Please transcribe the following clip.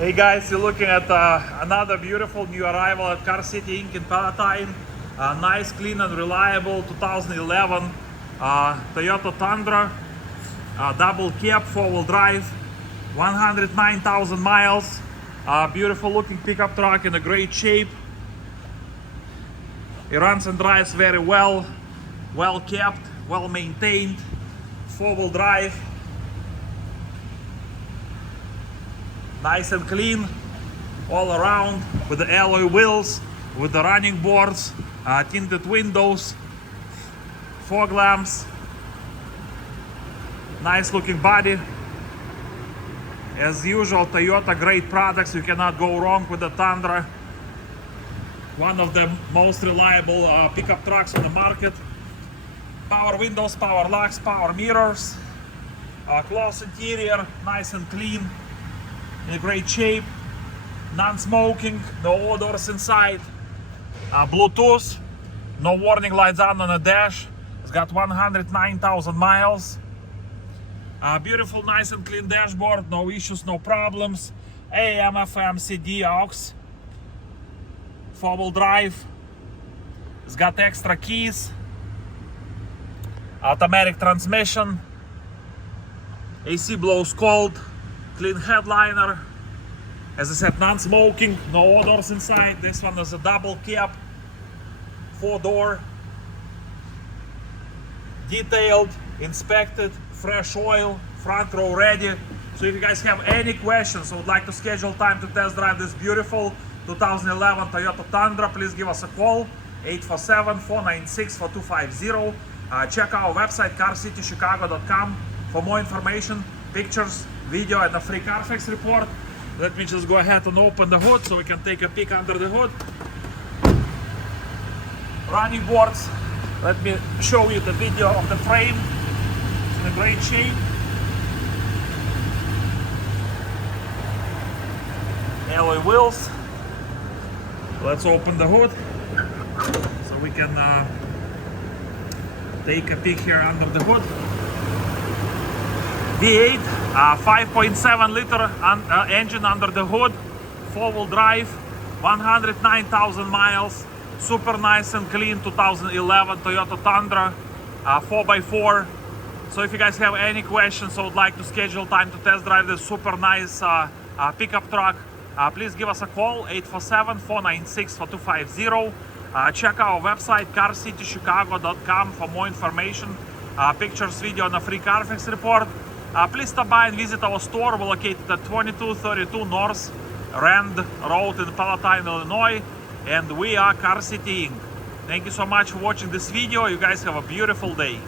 Hey guys, you're looking at another beautiful new arrival at Car City Inc. in Palatine. Nice, clean and reliable 2011 Toyota Tundra, double cab, 4-wheel drive, 109,000 miles. Beautiful looking pickup truck in a great shape. It runs and drives very well, well kept, well maintained, 4-wheel drive. Nice and clean all around, with the alloy wheels, with the running boards, tinted windows, fog lamps, nice looking body. As usual, Toyota great products, you cannot go wrong with the Tundra. One of the most reliable pickup trucks on the market. Power windows, power locks, power mirrors, cloth interior, nice and clean, in great shape, non-smoking, no odors inside, Bluetooth, no warning lights on the dash. It's got 109,000 miles. Beautiful, nice and clean dashboard, no issues, no problems. AM, FM, CD, aux, 4-wheel drive. It's got extra keys, automatic transmission, AC blows cold, clean headliner. As I said, non-smoking, no odors inside. This one is a double cab, 4-door, detailed, inspected, fresh oil, front row ready. So if you guys have any questions or would like to schedule time to test drive this beautiful 2011 Toyota Tundra, please give us a call, 847-496-4250. Check our website, carcitychicago.com, for more information, pictures, video, and a free Carfax report. Let me just go ahead and open the hood so we can take a peek under the hood. Running boards. Let me show you the video of the frame. It's in a great shape. Alloy wheels. Let's open the hood so we can take a peek here under the hood. V8, 5.7 liter engine under the hood, 4-wheel drive, 109,000 miles, super nice and clean 2011 Toyota Tundra, 4x4. So if you guys have any questions or would like to schedule time to test drive this super nice pickup truck, please give us a call, 847-496-4250. Check our website, carcitychicago.com, for more information, pictures, video, and a free Carfax report. Please stop by and visit our store. We're located at 2232 North Rand Road in Palatine, Illinois, and we are Car City Inc. Thank you so much for watching this video. You guys have a beautiful day.